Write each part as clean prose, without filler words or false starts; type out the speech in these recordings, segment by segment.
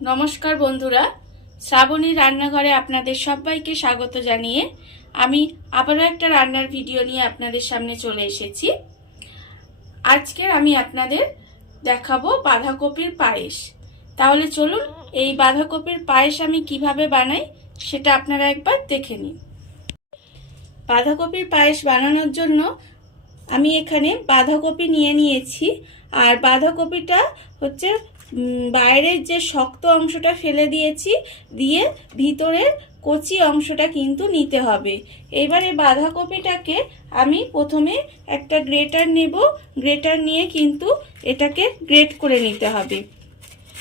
নমস্কার বন্ধুরা, শ্রাবণী রান্নাঘরে আপনাদের সবাইকে স্বাগত জানিয়ে আমি আবারও একটা রান্নার ভিডিও নিয়ে আপনাদের সামনে চলে এসেছি। আজকে আমি আপনাদের দেখাবো বাঁধাকপির পায়েস। তাহলে চলুন এই বাঁধাকপির পায়েস আমি কিভাবে বানাই সেটা আপনারা একবার দেখে নিন। বাঁধাকপির পায়েস বানানোর জন্য আমি এখানে বাঁধাকপি নিয়ে নিয়েছি। আর বাঁধাকপিটা হচ্ছে বাইরের যে শক্ত অংশটা ফেলে দিয়েছি, দিয়ে ভিতরের কচি অংশটা কিন্তু নিতে হবে। এবারে বাঁধাকপিটাকে আমি প্রথমে একটা গ্রেটার নেব। গ্রেটার নিয়ে কিন্তু এটাকে গ্রেট করে নিতে হবে।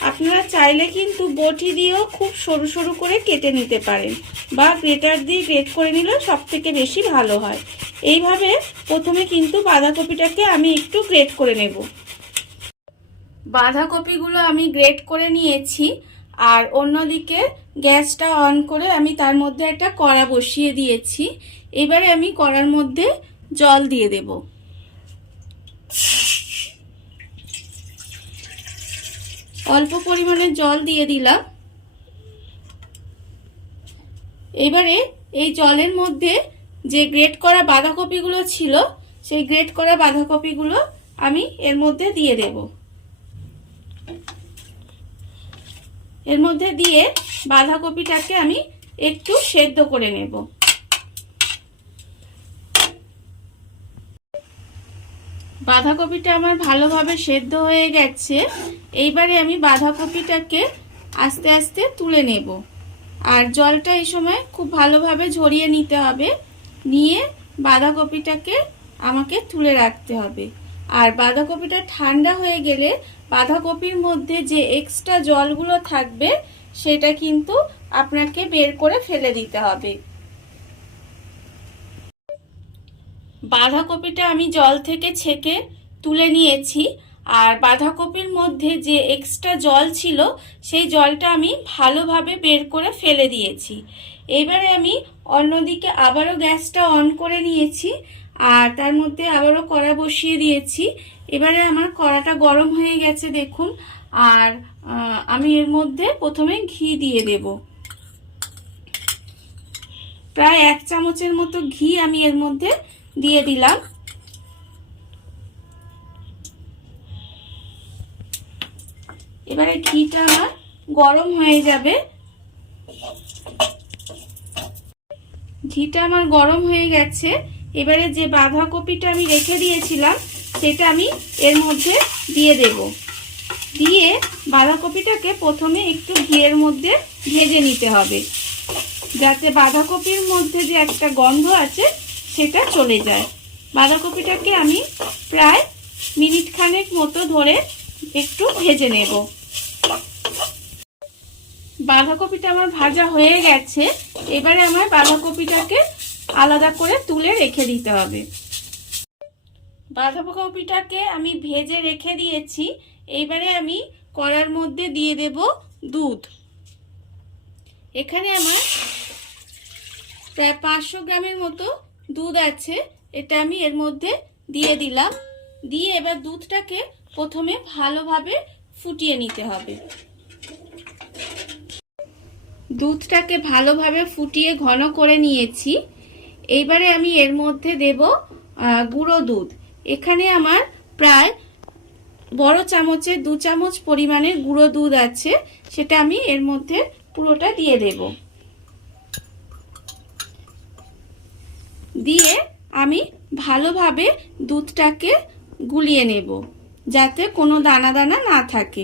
আপনারা চাইলে কিন্তু বটি দিয়েও খুব সরু সরু করে কেটে নিতে পারেন, বা গ্রেটার দিয়ে গ্রেট করে নিলে সব থেকে বেশি ভালো হয়। এইভাবে প্রথমে কিন্তু বাঁধাকপিটাকে আমি একটু গ্রেট করে নেব। বাঁধাকপিগুলো আমি গ্রেট করে নিয়েছি। আর অন্যদিকে গ্যাসটা অন করে আমি তার মধ্যে একটা কড়া বসিয়ে দিয়েছি। এবারে আমি কড়ার মধ্যে জল দিয়ে দেব। অল্প পরিমাণে জল দিয়ে দিলাম। এবারে এই জলের মধ্যে যে গ্রেট করা বাঁধাকপিগুলো ছিল, সেই গ্রেট করা বাঁধাকপিগুলো আমি এর মধ্যে দিয়ে দেব। এর মধ্যে দিয়ে বাঁধাকপিটাকে আমি একটু সেদ্ধ করে নেব। বাঁধাকপিটা আমার ভালোভাবে সেদ্ধ হয়ে গেছে। এইবারে আমি বাঁধাকপিটাকে আস্তে আস্তে তুলে নেব। আর জলটা এই সময় খুব ভালোভাবে ঝরিয়ে নিতে হবে। নিয়ে বাঁধাকপিটাকে আমাকে তুলে রাখতে হবে। আর বাঁধাকপিটা ঠান্ডা হয়ে গেলে বাঁধাকপির মধ্যে যে এক্সট্রা জলগুলো থাকবে সেটা কিন্তু আপনাকে বের করে ফেলে দিতে হবে। বাঁধাকপিটা আমি জল থেকে ছেঁকে তুলে নিয়েছি। আর বাঁধাকপির মধ্যে যে এক্সট্রা জল ছিল সেই জলটা আমি ভালোভাবে বের করে ফেলে দিয়েছি। এবারে আমি অন্যদিকে আবারও গ্যাসটা অন করে নিয়েছি। আর তার মধ্যে আবারও কড়া বসিয়ে দিয়েছি। এবারে আমার কড়াটা গরম হয়ে গেছে দেখুন। আর আমি এর মধ্যে প্রথমে ঘি দিয়ে দেব। প্রায় 1 চামচের মতো ঘি আমি এর মধ্যে দিয়ে দিলাম। এবারে ঘিটা আমার গরম হয়ে যাবে। ঘিটা আমার গরম হয়ে গেছে। এবারে যে বাঁধাকপিটা আমি রেখে দিয়েছিলাম সেটা আমি এর মধ্যে দিয়ে দেব। দিয়ে বাঁধাকপিটাকে প্রথমে একটু ঘিয়ের মধ্যে ভেজে নিতে হবে, যাতে বাঁধাকপির মধ্যে যে একটা গন্ধ আছে সেটা চলে যায়। বাঁধাকপিটাকে আমি প্রায় মিনিট খানেক মতো ধরে একটু ভেজে নেব। বাঁধাকপিটা আমার ভাজা হয়ে গেছে। এবারে আমার বাঁধাকপিটাকে আলাদা করে তুলে রেখে দিতে হবে। বাঁধাকপিটাকে আমি ভেজে রেখে দিয়েছি। এইবারে আমি কড়ার মধ্যে দিয়ে দেব দুধ। এখানে আমার প্রায় 500 গ্রামের মতো দুধ আছে। এটা আমি এর মধ্যে দিয়ে দিলাম। দিয়ে এবার দুধটাকে প্রথমে ভালোভাবে ফুটিয়ে নিতে হবে। দুধটাকে ভালোভাবে ফুটিয়ে ঘন করে নিয়েছি। এইবারে আমি এর মধ্যে দেব গুঁড়ো দুধ। এখানে আমার প্রায় বড় চামচে 2 চামচ পরিমাণে গুঁড়ো দুধ আছে, সেটা আমি এর মধ্যে পুরোটা দিয়ে দেব। দিয়ে আমি ভালোভাবে দুধটাকে গুলিয়ে নেব, যাতে কোনো দানা দানা না থাকে।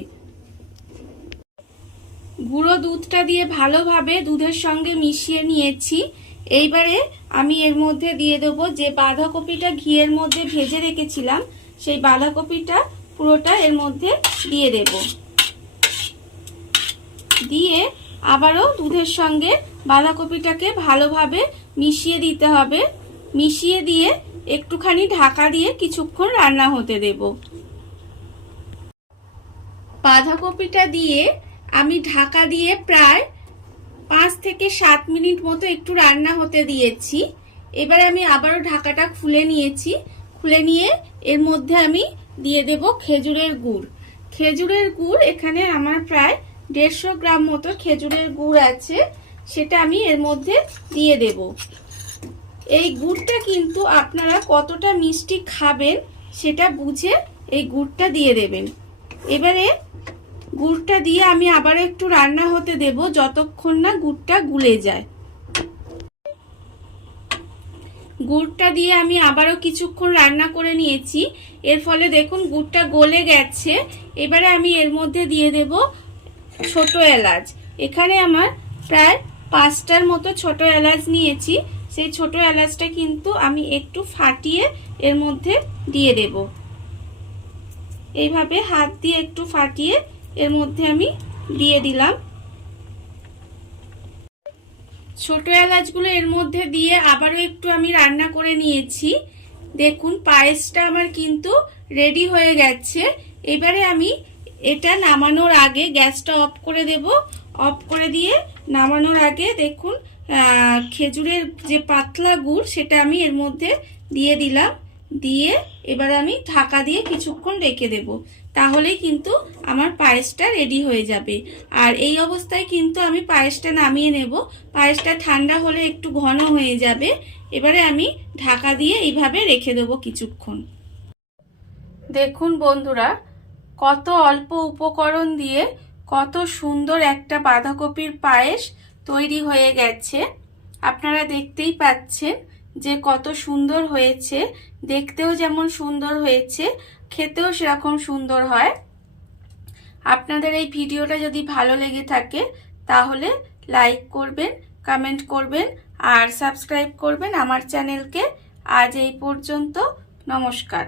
গুঁড়ো দুধটা দিয়ে ভালোভাবে দুধের সঙ্গে মিশিয়ে নিয়েছি। এইবারে আমি এর মধ্যে দিয়ে দেব যে বাঁধাকপিটা ঘিয়ের মধ্যে ভেজে রেখেছিলাম, সেই বাঁধাকপিটা পুরোটা এর মধ্যে দিয়ে দেব। দিয়ে আবারও দুধের সঙ্গে বাঁধাকপিটাকে ভালোভাবে মিশিয়ে দিতে হবে। মিশিয়ে দিয়ে একটুখানি ঢাকা দিয়ে কিছুক্ষণ রান্না হতে দেব। বাঁধাকপিটা দিয়ে আমি ঢাকা দিয়ে প্রায় 5 থেকে 7 মিনিট মতো একটু রান্না হতে দিয়েছি। এবারে আমি আবারও ঢাকাটা খুলে নিয়েছি। খুলে নিয়ে এর মধ্যে আমি দিয়ে দেব খেজুরের গুড়। খেজুরের গুড় এখানে আমার প্রায় 150 গ্রাম মতো খেজুরের গুড় আছে, সেটা আমি এর মধ্যে দিয়ে দেব। এই গুড়টা কিন্তু আপনারা কতটা মিষ্টি খাবেন সেটা বুঝে এই গুড়টা দিয়ে দেবেন। এবারে গুড়টা দিয়ে আমি আবার একটু রান্না হতে দেব যতক্ষণ না গুড়টা গুলে যায়। গুড়টা দিয়ে আমি আবারও কিছুক্ষণ রান্না করে নিয়েছি, এর ফলে দেখুন গুড়টা গলে গেছে। এবারে আমি এর মধ্যে দিয়ে দেব ছোট এলাচ। এখানে আমার প্রায় 5টার মতো ছোট এলাচ নিয়েছি, সেই ছোট এলাচটা কিন্তু আমি একটু ফাটিয়ে এর মধ্যে দিয়ে দেব। এইভাবে হাত দিয়ে একটু ফাটিয়ে এর মধ্যে আমি দিয়ে দিলাম। ছোট এলাচগুলো এর মধ্যে দিয়ে আবারও একটু আমি রান্না করে নিয়েছি। দেখুন পায়েসটা আমার কিন্তু রেডি হয়ে গেছে। এবারে আমি এটা নামানোর আগে গ্যাসটা অফ করে দেব। অফ করে দিয়ে নামানোর আগে দেখুন খেজুরের যে পাতলা গুড় সেটা আমি এর মধ্যে দিয়ে দিলাম। দিয়ে এবার আমি ঢাকা দিয়ে কিছুক্ষণ রেখে দেব, তাহলেই কিন্তু আমার পায়েসটা রেডি হয়ে যাবে। আর এই অবস্থায় কিন্তু আমি পায়েসটা নামিয়ে নেব। পায়েসটা ঠান্ডা হলে একটু ঘন হয়ে যাবে। এবারে আমি ঢাকা দিয়ে এইভাবে রেখে দেব কিছুক্ষণ। দেখুন বন্ধুরা, কত অল্প উপকরণ দিয়ে কত সুন্দর একটা বাঁধাকপির পায়েস তৈরি হয়ে গেছে। আপনারা দেখতেই পাচ্ছেন যে কত সুন্দর হয়েছে, দেখতেও যেমন সুন্দর হয়েছে, খেতেও সেরকম সুন্দর হয়। আপনাদের এই ভিডিওটা যদি ভালো লেগে থাকে তাহলে লাইক করবেন, কমেন্ট করবেন আর সাবস্ক্রাইব করবেন আমার চ্যানেলকে। আজ এই পর্যন্ত, নমস্কার।